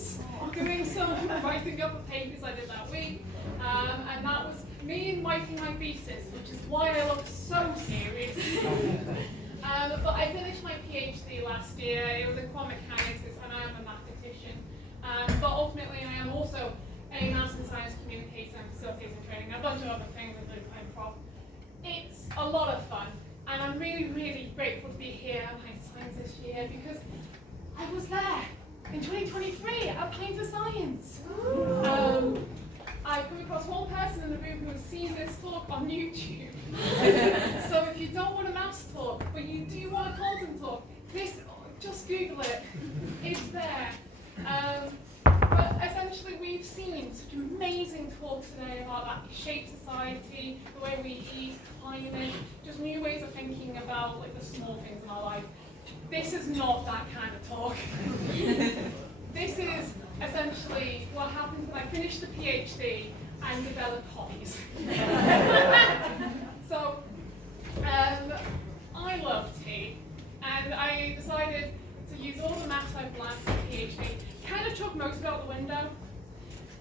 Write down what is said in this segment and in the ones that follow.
exams, doing some writing up of papers I did that week, and that was me writing my thesis, which is why I look so serious. But I finished my PhD last year. It was in quantum mechanics, and I am a mathematician. But ultimately, I am also a Maths and Science communicator and facilitator training, a bunch of other things with the improv. It's a lot of fun, and I'm really, really grateful to be here at Pint Science this year because I was there in 2023 at Pint Science. I've come across one person in the room who has seen this talk on YouTube. So if you don't want a maths talk, but you do want a content talk, just Google it. It's there. But essentially, we've seen such amazing talks today about that shape society, the way we eat, climate, just new ways of thinking about like the small things in our life. This is not that kind of talk. This is essentially what happened when I finished the PhD and developed hobbies. So, I love tea, and I decided to use all the maths I've learned for the PhD, kind of chuck most of it out the window,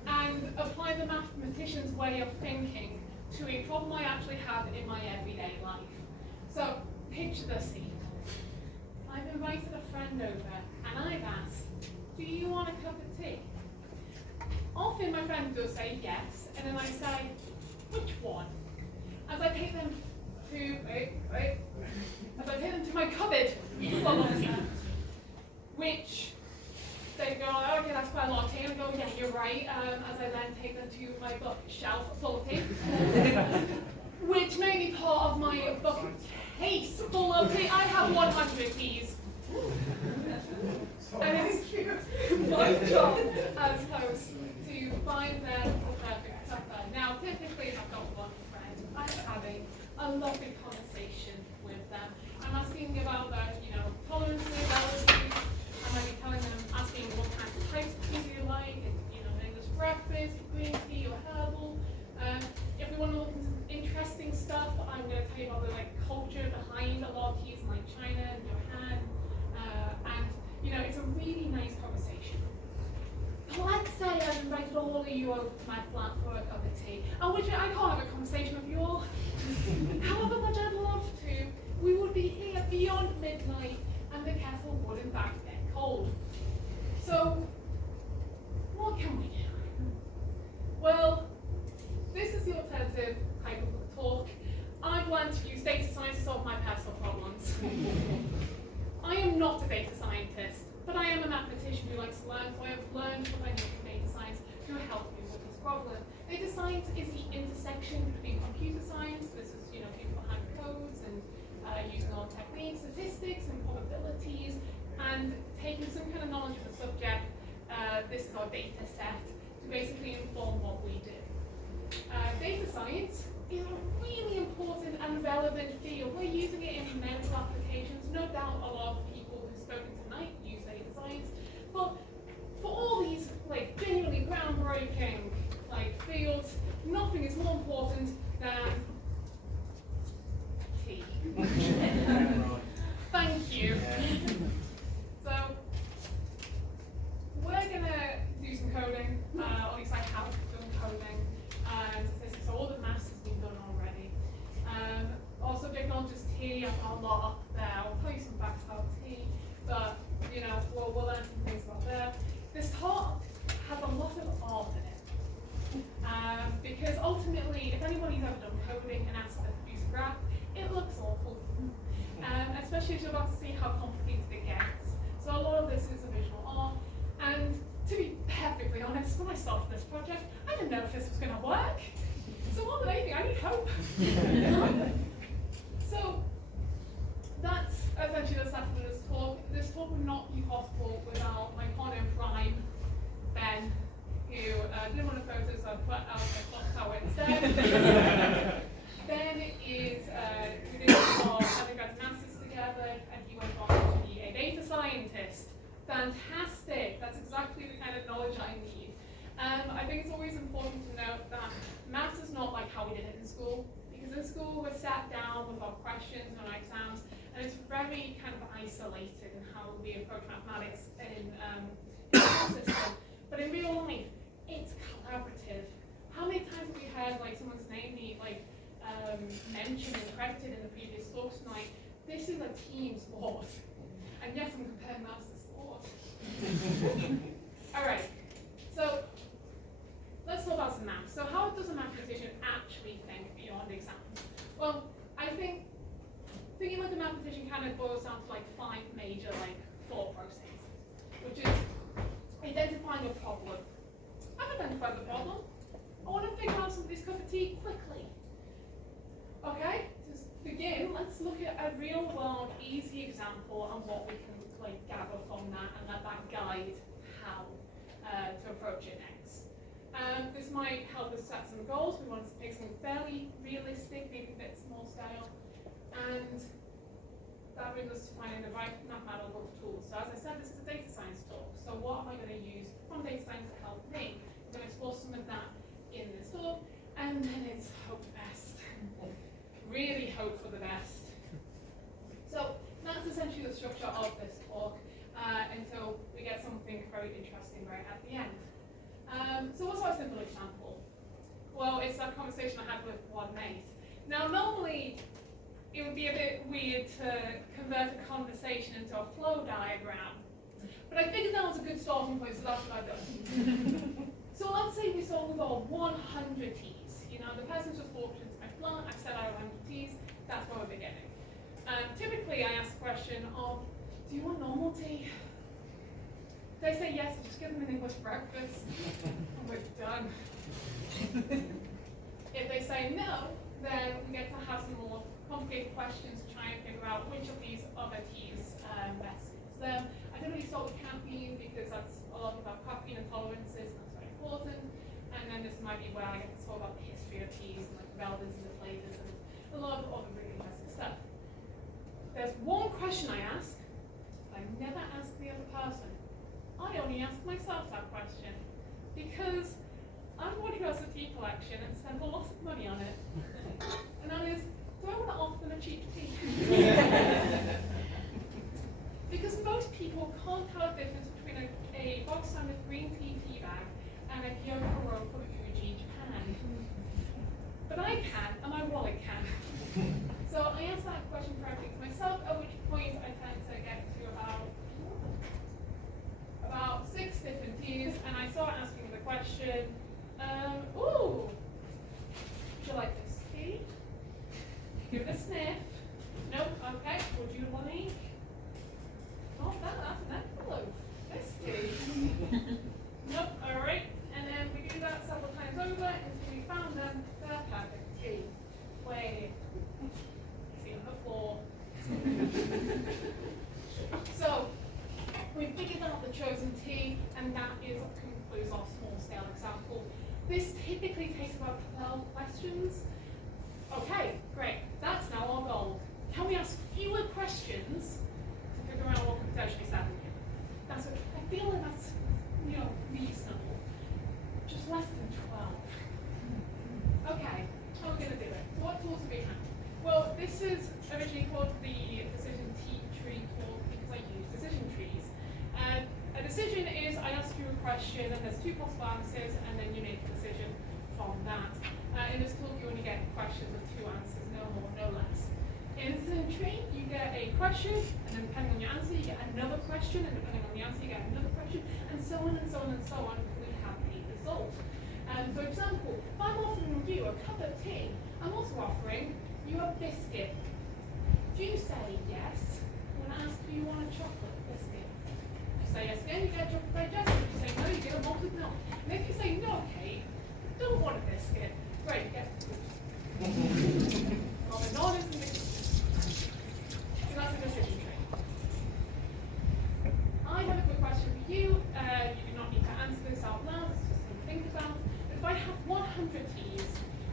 and apply the mathematician's way of thinking to a problem I actually have in my everyday life. So, picture the scene. I've invited a friend over, and I've asked, do you want a cup of tea? Often my friend does say yes, and then I say, which one? As I take them to my cupboard full of tea, which they go, oh, okay, that's quite a lot of tea, and I go, yeah, you're right, as I then take them to my bookshelf full of tea, which may be part of my bookcase full of tea. I have 100 teas. And it's my job as host to find them the perfect supper. Now, typically, if I've got one friend, I'm having a lovely conversation with them. I'm asking about their, tolerances, allergies. I might be telling them, asking what kind of types of tea do you like, English breakfast, green tea, or herbal. If we want to look into interesting stuff, I'm going to tell you about the culture behind a lot of teas in China and Japan. And it's a really nice conversation. But let's say I've invited all of you over to my flat for a cup of tea, and which I can't have a conversation with you all. However much I'd love to, we would be here beyond midnight, and the kettle would in fact get cold. So, what can we do? Well, this is the alternative type of talk. I've learned to use data science to solve my personal problems. I am not a data scientist, but I am a mathematician who likes to learn, so I have learned what I know from data science to help me with this problem. Data science is the intersection between computer science, this is people behind codes and using all techniques, statistics and probabilities, and taking some kind of knowledge of the subject, this is our data set, to basically inform what we do. Data science is a really important and relevant field. We're using it in medical applications. No doubt a lot of people who've spoken tonight use data science. But for all these genuinely groundbreaking fields, nothing is more important than tea. Thank you. So we're gonna do some coding, or at least I have done coding. So all the maths has been done already. Our subject knowledge is tea. I've got a lot up there. I'll tell you some facts about tea, but we'll learn some things about there. This talk has a lot of art in it, because ultimately, if anybody's ever done coding and asked to produce a graph, it looks awful, especially as you're about to see how complicated it gets. So a lot of this is a visual art, and to be perfectly honest, when I started this project, I didn't know if this was going to work. So more than anything, I need hope. So that's essentially the start of this talk. This talk would not be possible without my partner in crime, Ben, who didn't want to photos, so I put out a clock tower instead. Ben is, we did our undergrad masters together, and he went on to be a data scientist. Fantastic! That's exactly the kind of knowledge I need. I think it's always important to note that maths is not like how we did it in school, because in school we're sat down with our questions and our exams, and it's very kind of isolated in how we approach mathematics in the school system. But in real life, it's collaborative. How many times have we heard like someone's name be mentioned and credited in the previous talks tonight? This is a team sport. And yes, I'm comparing maths to sport. All right, so let's talk about some math. So how does a mathematician actually think beyond exam? Well, I think thinking like a mathematician kind of boils down to like 5 major thought processes, which is identifying a problem. I've identified the problem. I want to figure out somebody's cup of tea quickly. Okay, to begin, let's look at a real world easy example and what we can gather from that and let that guide how to approach it next. This might help us set some goals. We want to pick something fairly realistic, maybe a bit small scale, and that brings us to finding the right mathematical tools. So as I said, this is a data science talk. So what am I going to use from data science to help me? I'm going to explore some of that in this talk, and then it's hope for the best. Really hope for the best. So that's essentially the structure of this talk until we get something very interesting right at the end. So what's our simple example? Well, it's that conversation I had with one mate. Now, normally it would be a bit weird to convert a conversation into a flow diagram, but I figured that was a good starting point, so that's what I've done. So let's say we start with our 100 T's. You know, the person's just walked into my flat, I've said I have 100 T's, that's where we're beginning. Typically, I ask the question of, do you want normal tea? If they say yes, I just give them an English breakfast, and we're done. If they say no, then we get to have some more complicated questions to try and figure out which of these other teas best suits them. I don't really start with caffeine because that's a lot about caffeine intolerances, and that's very important. And then this might be where I get to talk about the history of teas and the relevance and the flavors and a lot of other really interesting stuff. There's one question I ask, but I never ask the other person. I only ask myself that question because I'm the one who has a tea collection and spends a lot of money on it. And that is, do I want to offer them a cheap tea? Because most people can't tell the difference between a bog standard green tea bag and a Hyokuro from Uji, Japan. But I can, and my wallet can. So I ask that question correctly to myself, at which point I tend to get to about 6 different teas, and I start asking the question, would you like this tea? Give it a sniff. Nope, okay, would you like? Oh, that's an envelope. This tea. Nope, alright. And then we do that several times over until we found them the perfect tea. Wait. See on the floor. So we figured out the chosen tea, and that concludes our small scale example. This typically takes about 12 questions. Okay, great. That's now our goal. Can we ask fewer questions to figure out what could potentially happen here? That's what I feel like that's reasonable. Just less than 12. Okay, how are we going to do it? So what tools do we have? Well, this is originally called the decision tree tool because I use decision trees. A decision is I ask you a question and there's 2 possible answers and then you make a decision from that. In this tool you only get questions with 2 answers, no more, no less. In a decision tree you get a question and then depending on your answer you get another question and depending on the answer you get another question and so on and so on and so on until we have a result. For example, if I'm offering you a cup of tea, I'm also offering you a biscuit. If you say yes, I'm going to ask you want a chocolate biscuit. If you say yes again, you get a chocolate digestive. If you say no, you get a malted milk. And if you say no, Kate, don't want a biscuit, great, you get food. Well, the non is the biscuit. So that's a decision tree. I have a quick question for you. You do not need to answer this out loud, it's just something to think about. But if I have 100 T's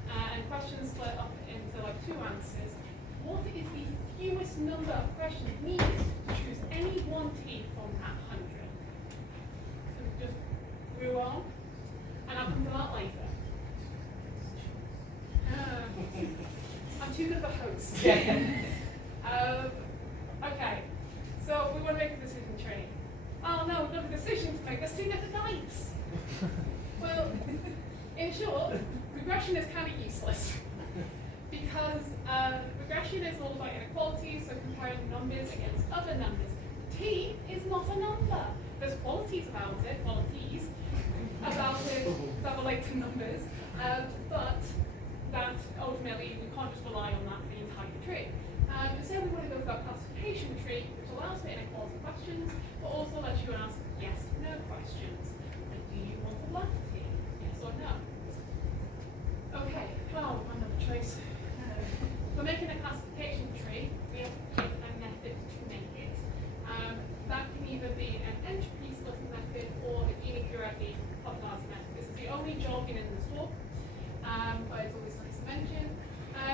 and questions split up into 2 answers, what is the fewest number of questions needed to choose any one T from that 100? So just move on, and I'll come to that later. I'm too good of a host. Okay, so we want to make a decision tree. Oh no, we've got a decision to make. There's 2 different types. short, regression is kind of useless because regression is all about inequalities, so comparing numbers against other numbers. T is not a number. There's qualities about it that relate to numbers, but that ultimately we can't just rely on that for the entire tree. So we want to go for a classification tree, which allows for inequality questions, but also lets you ask yes/no questions. Like, do you want a black tea? Yes or no? Okay, well, another choice. For making a classification tree, we have to pick a method to make it. That can either be an entropy splitting method or a Gini Kurecki popularity method. This is the only jargon in this talk, but it's always nice to mention.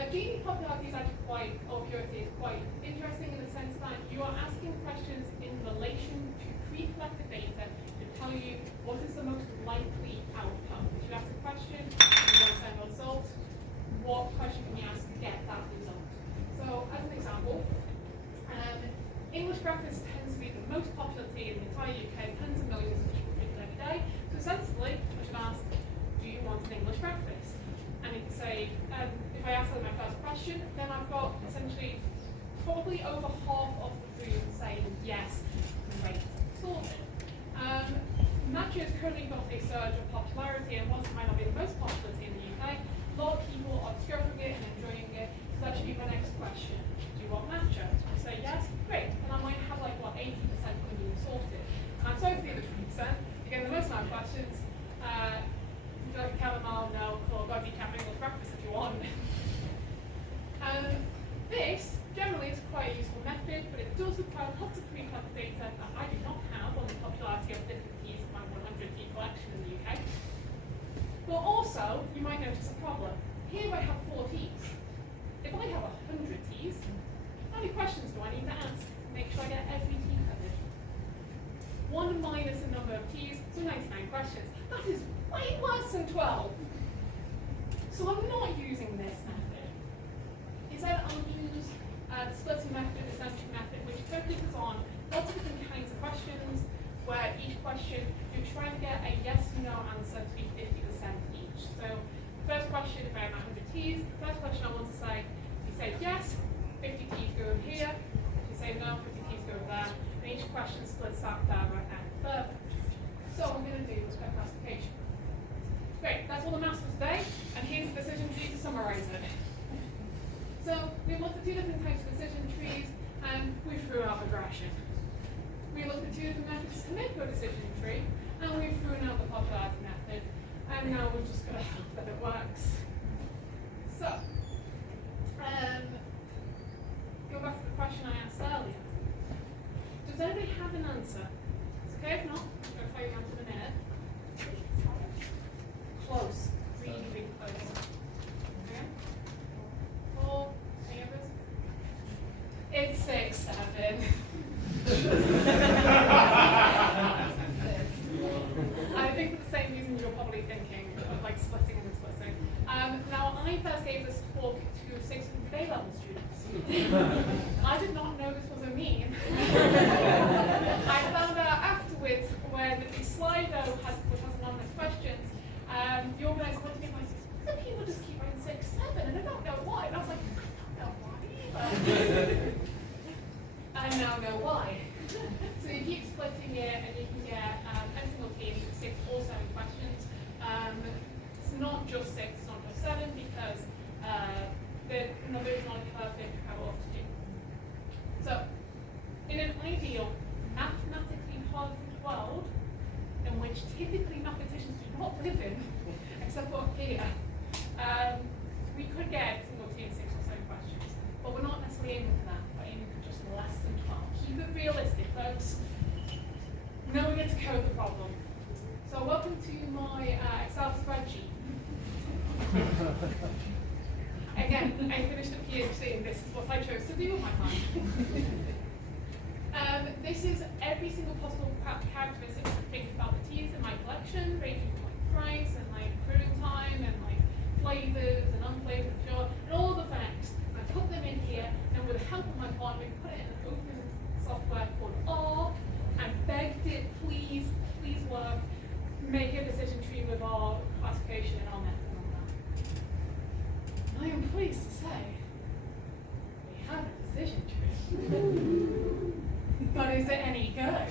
Gini popularity is actually quite, or purity is quite interesting in the sense that you are asking questions in relation to pre-collected data to tell you what is the most likely outcome. If you ask a question and you want to send a result, what question can you ask to get that result? So, as an example, English breakfast tends to be the most popular tea in the entire UK. Tens of millions of people drink it every day. So sensibly, I should ask, do you want an English breakfast? And it can say, if I ask them my first question, then I've got essentially probably over half of the room saying yes, great, sorted. Matcha has currently got a surge of popularity, and whilst it might not be the most popular tea in the UK, a lot of people are discovering it and enjoying it. So that should be my next question. Do you want matcha? I say yes, great. And I might have like, what, 80% being sorted. And I'm sorry for the other 20%. Again, the most amount of questions. Would you like a chamomile? No. Cool. Got decaf English breakfast if you want. This generally is quite a useful method, but it does require lots of pre-collected data that I do not have on the popularity of different teas of my 100 tea collection in the UK. But also, you might notice a problem. Here I have 4 teas. If I have 100 teas, how many questions do I need to ask to make sure I get every tea covered? 1 minus the number of teas, so 99 questions. That is way less than 12. So I'm not using this method. Instead, I'll use the splitting method, the centric method, which focuses on lots of different kinds of questions, where each question you're trying to get a yes/no answer to be 50% each. So the first question, if I have 100 T's, the first question I want to say, if you say yes, 50 T's go here. If you say no, 50 T's go there. And each question splits that further and further. So what I'm going to do is put classification. Great, that's all the maths for today, and here's the decision tree to summarize it. So we've looked at 2 different types of decision trees, and we threw out regression. We looked at 2 different methods to make a decision tree, and we've thrown out the popularity method, and now we're just going to hope that it works. So, go back to the question I asked earlier. Does anybody have an answer? It's okay if not, I'm going to tell you the answer in a minute. Close. Really, really close. Okay? 4, any others? It's 6, 7. I think for the same reason you're probably thinking of like splitting and then splitting. Now, I first gave this talk to 600 A-level students. I did not know this was a meme. I found out afterwards when the Slido which has anonymous questions, the organizer went to me and like, the people just keep writing 6, 7, and I don't know why. And I was like, I don't know why either. I now know why. So you keep splitting it, and you can get every single team 6 or 7 questions. It's not just 6, it's not just 7, because the number is not perfect how often to do. So, in an ideal, mathematically perfect world, in which typically mathematicians do not live in, except for here, we could get every single team 6 or 7 questions. But we're not necessarily aiming for that. We're aiming for just less than 12. Keep it realistic, folks. Now we get to code the problem. So welcome to my Excel spreadsheet. Again, I finished a PhD and this is what I chose to do with my time. This is every single possible characteristic to think about the teas in my collection, ranging from like price and like brewing time and like flavors and unflavored pure, and all the facts. I put them in here, and with the help of my partner, we put it in an open software called R, and begged it, please work, make a decision tree with our classification and our method. pleased to say we have a decision tree. But is it any good?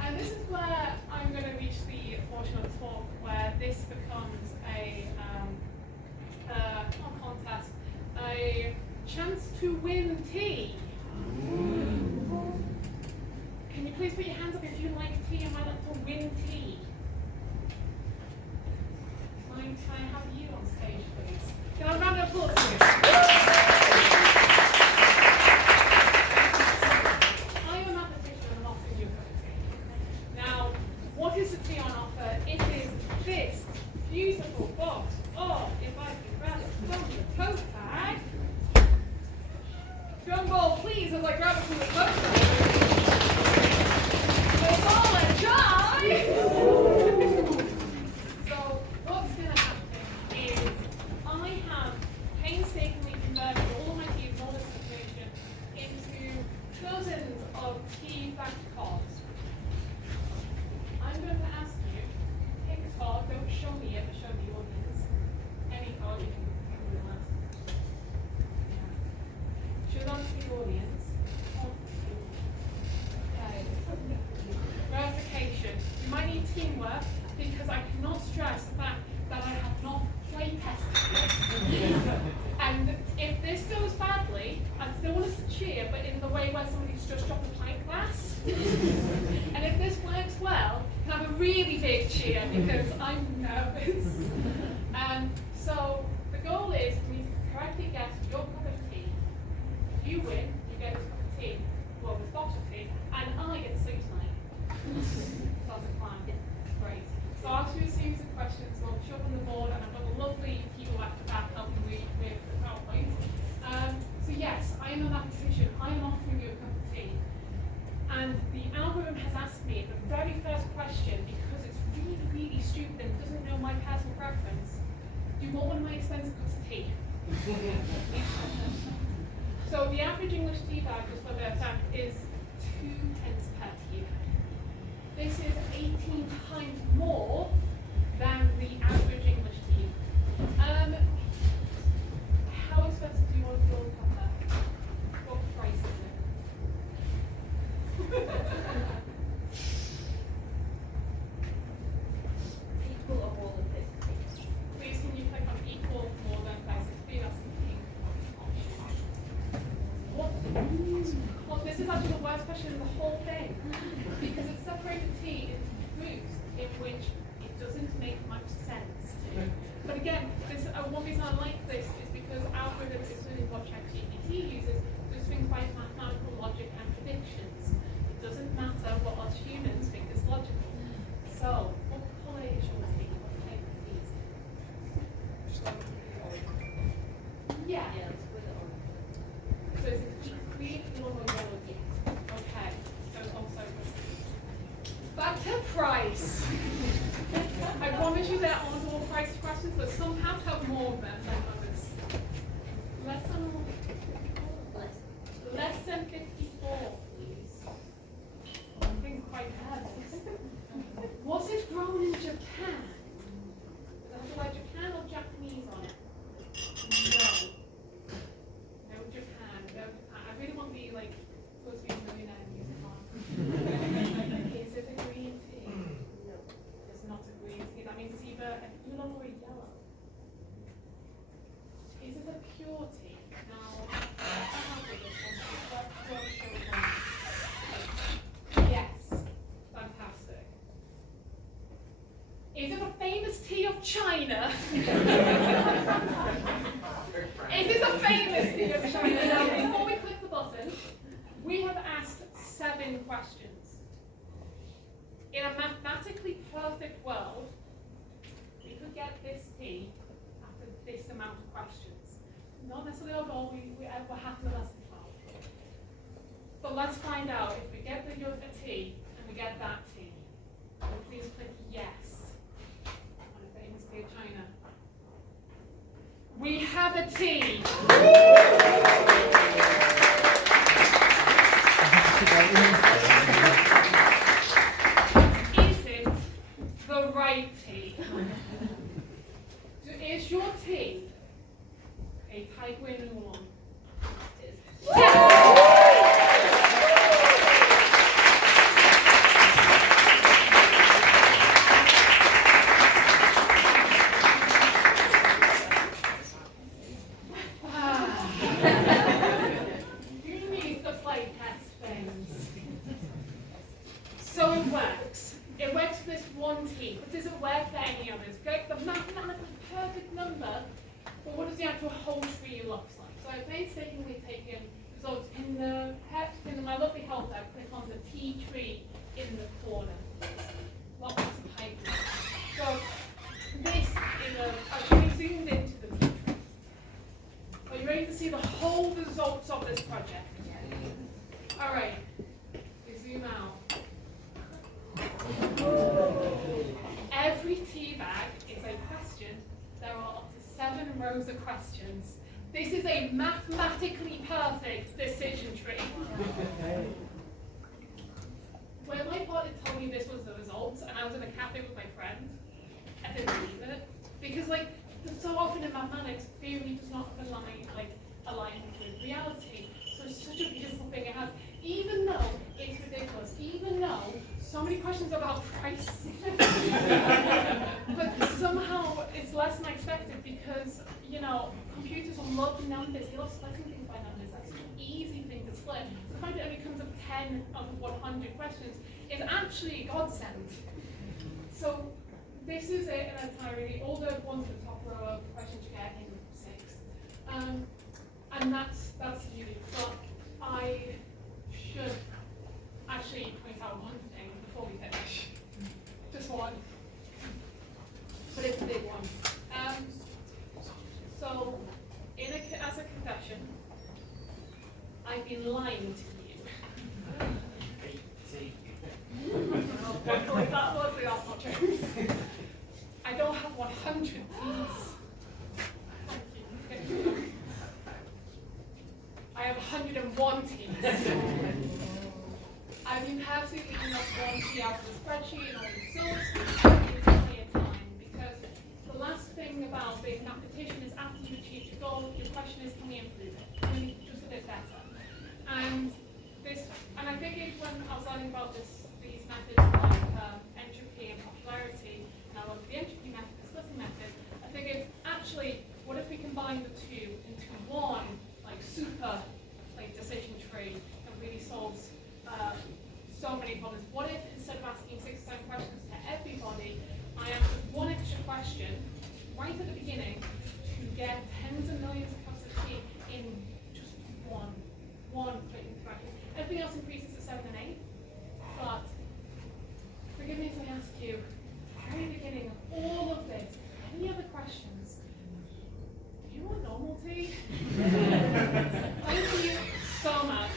And this is where I'm going to reach the portion of the talk where this becomes not contest, a chance to win tea. Can you please put your hands up if you like tea and might like to win tea? Mind can I have you on stage, please? Can I have a round of applause, please? I am a mathematician and I'm offering you a cup of tea. Now, what is the tea on offer? It is this beautiful box. Oh, if I can grab it from the tote bag. Drum roll, please, as I grab it from the tote bag. It's all a joy! So, what's going to happen is I have painstakingly converted all of my tea and all this information into dozens of tea fact cards. I'm going to ask you, pick a card, don't show me it, but show the audience. Any card you can realize. Show it on to the audience. Verification. You might need teamwork because I cannot stress the fact that I have not play tested this. And if this goes badly, I still want us to cheer, but in the way where somebody's just dropped a pint glass. And if this works well, I can have a really big cheer because I'm nervous. So the goal is for me to correctly guess your cup of tea. If you win, you get this cup of tea, well, this box of tea, and I get to sleep tonight. Sounds like a plan. Great. So I'll ask you a series of questions. We'll show up on the board, and I've got the lovely people at the back helping me with the PowerPoint. So yes, I am a mathematician. I am offering you a cup of tea. And the algorithm has asked me the very first question, because it's really, really stupid and doesn't know my personal preference, do you want one of my expensive cups of tea? So the average English tea bag, just for the fact, is 2 pence per tea bag. This is 18 times more than the average English tea. How expensive do you want to build a cup? What price is it? Equal or more than 50. Please can you click on equal more than 50? That's the key option. What? Well, this is actually the worst question in the whole thing. Because it's separated tea into groups in which it doesn't make much sense to. But again, one reason I like this is because algorithms, including what ChatGPT uses, does things by mathematical logic and predictions. It doesn't matter what us humans think is logical. So, what colour is your tea? What type of tea is it? Yeah. Yeah, let's put it on. So is it green, blue, or yellow? Yes. Okay. So it's also back to price. I promise you there aren't all price questions, but some have more of them than others. Less than 54, please. I'm getting quite nervous. Was it grown in Japan? Does it have the word Japan or Japanese on it? No. No Japan. No Japan. I really want the supposed to be millionaire music on. Is it a green tea? No. It's not a green tea. That means it's either a yellow or a yellow. Is it a pure tea? Now, yes. Fantastic. Is it a famous tea of China? Is it a famous tea of China? Now, before we click the button, we have asked 7 questions. In a mathematically perfect world, we could get this tea after this amount of questions. Not necessarily our goal, we're happy with less than 12. But let's find out if we get the tea and we get that tea. So please click yes on a famous tea of China. We have a tea. Is it the right tea? Is your tea works. It works for this one team, but does it work for any others? Get the mathematically perfect number, but what does the actual whole tree look like? So I've painstakingly taken results in my lovely help. I click on the T tree in the corner. Lots of hyper. So this is I've really zoomed into the T tree. Are you ready to see the whole results of this project? All right. We zoom out. Every tea bag is a question. There are up to 7 rows of questions. This is a mathematically perfect decision tree. When my partner told me this was the results, and I was in a cafe with my friend, I didn't believe it. Because so often in mathematics, theory does not align with reality. So it's such a beautiful thing it has. Even though it's ridiculous, even though so many questions about price, but somehow it's less than I expected because, computers love numbers, they love splitting things by numbers. That's an easy thing to split. So the fact that it only comes up 10 of 100 questions is actually a godsend. So this is it in entirety. All the ones at the top row of questions you get in 6. And that's you. But I should actually point out one thing before we finish. Just one. But it's a big one. So, as a confession, I've been lying to you. That's not true. I don't have 100 T's. Thank you. I have 101 T's. I've been purposely leaving up 1 T out of the spreadsheet and all the results in plenty of time because the last thing about being a mathematician is after you achieve your goal, your question is can we improve it? Can we just a bit better? And I figured when I was learning about these methods like entropy and popularity, and I looked at the entropy method, the splitting method, I figured actually what if we combine the two into one super decision tree that really solves so many problems. What if instead of asking 6 or 7 questions to everybody, I ask one extra question right at the beginning to get tens of millions of cups of tea in just one quick interaction. Everything else increases to 7 and 8. But forgive me as I ask you, at the very beginning of all of this, any other questions? Do you want normal tea? Thank you so much.